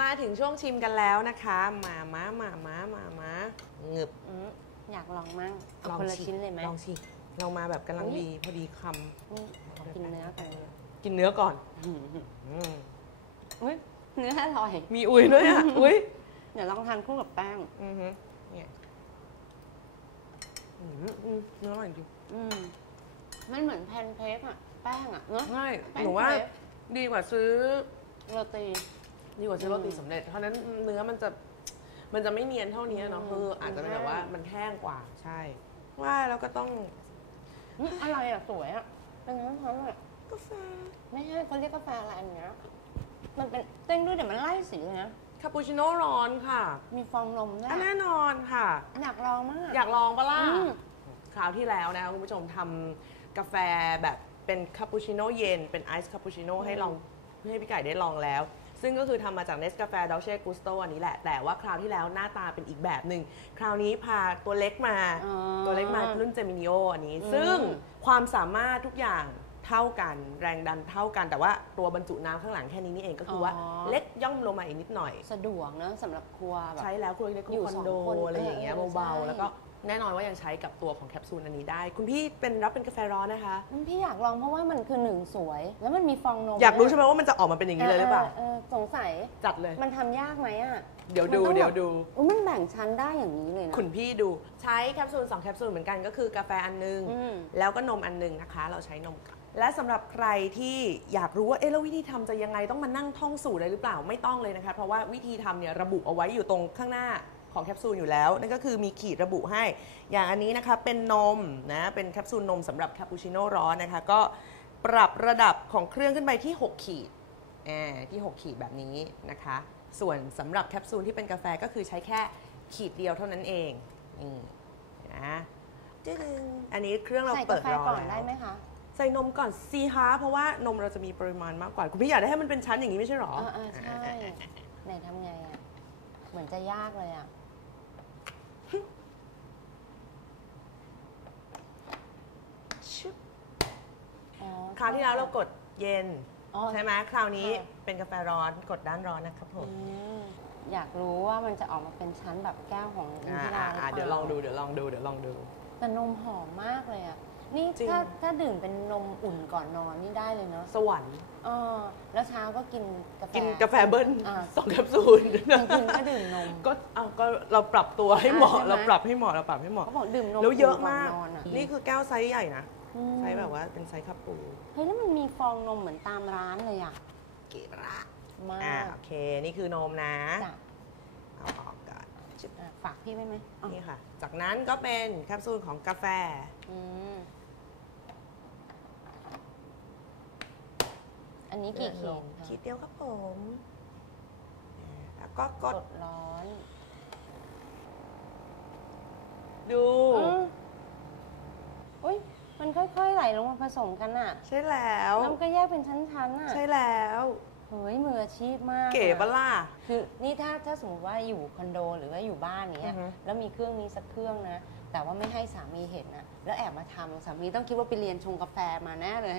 มาถึงช่วงชิมกันแล้วนะคะ มามามามามามาเงึบอืมอยากลองมั่งเอาคนละชิชิ้นเลยไหมลองชิเรามาแบบกำลังอุ๊ยดีพอดีคนี่ขอกินเนื้อกันเลยำกินเนื้อก่อนอืมอืมอุ้ยเนื้ออร่อยมีอุ้ยด้วยอะอุ้ยเดี๋ยวลองทานคู่กับแป้ง อือฮึเนี่ยอืมอืมเนื้ออร่อยจริงอืมมันเหมือนแพนเค้กอะแป้งอะเนอะใช่แป้งหนูว่าเค้กดีกว่าซื้อโรตี ดีกว่าซื้อโรตีอืมสำเร็จ เพราะฉะนั้นเนื้อมันจะมันจะไม่เนียนเท่านี้เนาะอืมคืออาจจะเป็นแบบว่ามันแห้งมันแห้งกว่า ใช่ว่าแล้วก็ต้องอืมอะไรอะสวยอะเป็นน้ำเขาอะกาแฟไม่ใช่เขาเรียกกาแฟอะไรอันเนี้ยมันเป็นเต้นด้วยแต่มันไล่สีเลยนะ คาปูชิโน่ร้อนค่ะมีฟองนมด้วยอะอะแน่นอนค่ะ อยากลองมาก อยากลองปะล่ะอืม คราวที่แล้วนะคะคุณผู้ชมทำกาแฟแบบเป็นคาปูชิโน่เย็น เป็นไอซ์คาปูชิโน่ให้ลองให้พี่ไก่ได้ลองแล้ว ซึ่งก็คือทำมาจากเนสกาแฟดอเช่กุสโตอันนี้แหละ แต่ว่าคราวที่แล้วหน้าตาเป็นอีกแบบหนึ่ง คราวนี้พาตัวเล็กมา อ๋อตัวเล็กมารุ่นเจมินิโออันนี้ อืม ซึ่งความสามารถทุกอย่างเท่ากัน แรงดันเท่ากัน แต่ว่าตัวบรรจุน้ำข้างหลังแค่นี้นี่เองก็คือว่าเล็กย่อมลงมาอีกนิดหน่อย สะดวกเนอะสำหรับครัวแบบ ใช้แล้วครัวเล็กอยู่คอนสองโดคนอะไรอย่างเงี้ยเออเบาใช่ ๆ แล้วก็ แน่นอนว่ายังใช้กับตัวของแคปซูลอันนี้ได้ คุณพี่เป็นรับเป็นกาแฟร้อนนะคะอืมพี่อยากลองเพราะว่ามันคือหนึ่งสวย แล้วมันมีฟองนมอยากรู้ด้วใช่ไหมว่ามันจะออกมาเป็นอย่างนี้เลยหรือเปล่าออสงสัยจัดเลย มันทำยากไหมอะเดี๋ยวดูมันต้องเดี๋ยวดูอุ๊ยมันแบ่งชั้นได้อย่างนี้เลยนะคุณพี่ดูใช้แคปซูล2แคปซูลเหมือนกันก็คือกาแฟอันนึงอืมแล้วก็นมอันนึงนะคะ เราใช้นมก่อนและสำหรับใครที่อยากรู้ว่าเอ๊ะแล้ววิธีทำจะยังไงต้องมานั่งท่องสูตรอะไรหรือเปล่าไม่ต้องเลยนะคะเพราะว่าวิธีทำเนี่ยระบุเอาไว้อยู่ตรงข้างหน้า ของแคปซูลอยู่แล้ว นั่นก็คือมีขีดระบุให้ อย่างอันนี้นะคะเป็นนมนะเป็นแคปซูลนมสำหรับคาปูชิโน่ร้อนนะคะก็ปรับระดับของเครื่องขึ้นไปที่ 6 ขีดอ่าที่ 6 ขีดแบบนี้นะคะ ส่วนสำหรับแคปซูลที่เป็นกาแฟก็คือใช้แค่ขีดเดียวเท่านั้นเองนี่นะจึงอันนี้เครื่องเราเปิดแฟรอก่อนได้ไหมคะใส่นมก่อนซีฮะเพราะว่านมเราจะมีปริมาณมากกว่า คุณพี่อยากได้ให้มันเป็นชั้นอย่างนี้ไม่ใช่หรอออเออใช่ไหนทำไงอะ เหมือนจะยากเลยอะ ชุบอ๋อ คราวที่แล้วเรากดเย็น อ๋อใช่ไหมคราวนี้ค่ะ เป็นกาแฟร้อนกดด้านร้อนนะครับผมอืมอยากรู้ว่ามันจะออกมาเป็นชั้นแบบแก้วของอินอ่าทิราอ่าหรืปาเดี๋ยวลองดูเดี๋ยวลองดูเดี๋ยวลองดู แต่นมหอมมากเลยอะ นี่จริง ถ้าถ้าดื่มเป็นนมอุ่นก่อนนอนนี่ได้เลยเนาะสวรรค์ เออแล้วเช้าก็กินกาแฟ กินกาแฟเบิ้ลอ่า สองแคปซูลกลางคืนก็ดื่มนม ก็เอาก็เราปรับตัวให้เหมาะอ่าใช่ไหม เราปรับให้เหมาะเราปรับให้เหมาะเขาบอกดื่มนมแล้วเยอะนมาก นอนอะนี่คือแก้วไซส์ใหญ่นะอืมไซส์แบบว่าเป็นไซส์คัพปูเฮ้ยแล้วมันมีฟองนมเหมือนตามร้านเลยอะเกระมาอ่ากโอเคนี่คือนมนะจ้ะเอาออกก่อนจึ๊บอะฝากพี่ไว้ไหมอ๋อนี่ค่ะ จากนั้นก็เป็นแคปซูลของกาแฟ อืม นนี้กี่ขีดคะขีดเดียวครับผมอ่าแล้วก็กกดดร้อนดูอืมอุ้ยมันค่อยๆไหลลงมาผสมกันอะใช่แล้ว แล้วมันก็แยกเป็นชั้นๆอะใช่แล้วเฮ้ยมืออาชีพมากเก๋ปะอะ ล่ะ คือนี่ถ้าถ้าสมมติว่าอยู่คอนโดหรือว่าอยู่บ้านเนี้ยอือฮึ แล้วมีเครื่องนี้สักเครื่องนะ แต่ว่าไม่ให้สามีเห็นนะแล้วแอบมาทำสามีต้องคิดว่าไปเรียนชงกาแฟมาแน่เลย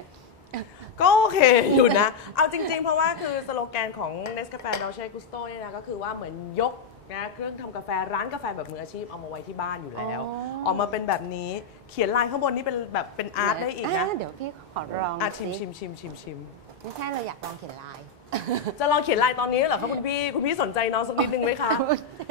ก็โอเคอยู่นะ เอาจริง ๆ เพราะว่าคือสโลแกนของ Nescafe Dolce Gusto เนี่ยนะก็คือว่าเหมือนยกนะเครื่องทำกาแฟร้านกาแฟแบบมืออาชีพเอามาไว้ที่บ้านอยู่แล้ว อ๋อ ออกมาเป็นแบบนี้เขียนลายข้างบนนี่เป็นแบบเป็นอาร์ตได้อีกนะเดี๋ยวพี่ขอลองอะชิมสิชิมชิมชิมชิมไม่ใช่เราอยากลองเขียนลาย จะลองเขียนลายตอนนี้เหรอคะคุณพี่ คุณพี่สนใจน้องสักนิดนึงไหมคะ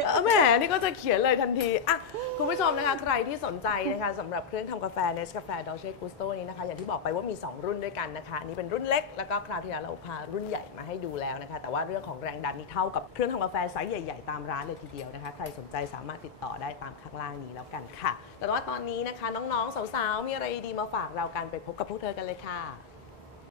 เออแหมนี่ก็จะเขียนเลยทันทีอะคุณผู้ชมนะคะ ใครที่สนใจนะคะสำหรับเครื่องทำกาแฟ Nescafe Dolce Gusto นี้นะคะ อย่างที่บอกไปว่ามี 2 รุ่นด้วยกันนะคะ อันนี้เป็นรุ่นเล็ก แล้วก็คราวที่แล้วเราพารุ่นใหญ่มาให้ดูแล้วนะคะ แต่ว่าเรื่องของแรงดันนี่เท่ากับเครื่องทำกาแฟไซส์ใหญ่ๆตามร้านเลยทีเดียวนะคะ ใครสนใจสามารถติดต่อได้ตามข้างล่างนี้แล้วกันค่ะ แต่ว่าตอนนี้นะคะ น้องๆสาวๆมีอะไรดีมาฝากเรากันไปพบกับพวกเธอกันเลยค่ะ